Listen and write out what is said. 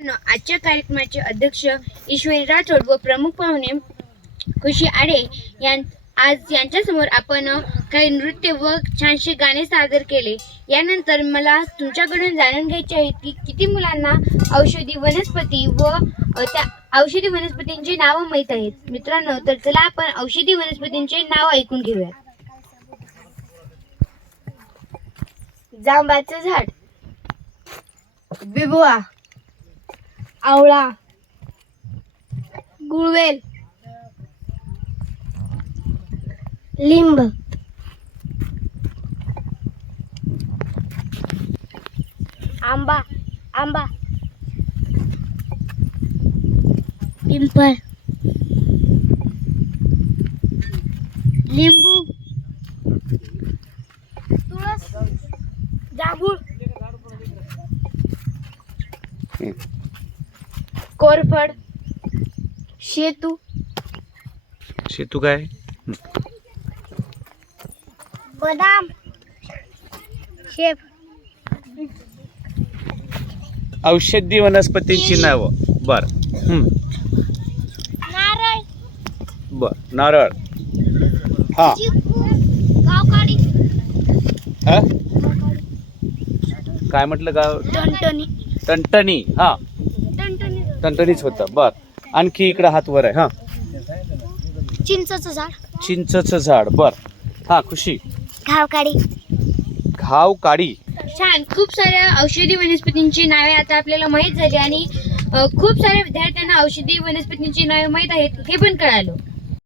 आजच्या कार्यक्रमाचे अध्यक्ष ईश्वरी राठोड व प्रमुख पाहुणे खुशी आडे आज यांच्यासमोर आपण काही नृत्य व छानसे गाणे सादर केले। यानंतर मला तुमच्याकडून जाणून घ्यायचे आहे की किती मुलांना औषधी वनस्पती व त्या औषधी वनस्पतींची नावे माहीत आहेत। मित्रांनो, तर चला आपण औषधी वनस्पतींचे नाव ऐकून घेऊया। जांबाचं झाड, बिबवा, आवळा, गुळवेल, लिंब, आंबा, पिंपळ, लिंबू, तुळस, जांभूळ, कोरफड, शेतू काय? बदाम, शेप, औषधी वनस्पतींची नाव। बर नारळ, नारळ, हा, गावकाडी, हा? काय म्हटलं गाव? टणटणी, टणटणी, हा, टणटणीच होतं। बर, आणखी इकडे हात वर आहे। हा, चिंचेचं झाड, चिंचचं झाड। बर, हा खुशी, घावकाडी। छान, खूप साऱ्या औषधी वनस्पतींची नावे आता आपल्याला माहीत झाली आणि खूप साऱ्या विद्यार्थ्यांना औषधी वनस्पतींची नावे माहीत आहेत हे पण कळालं।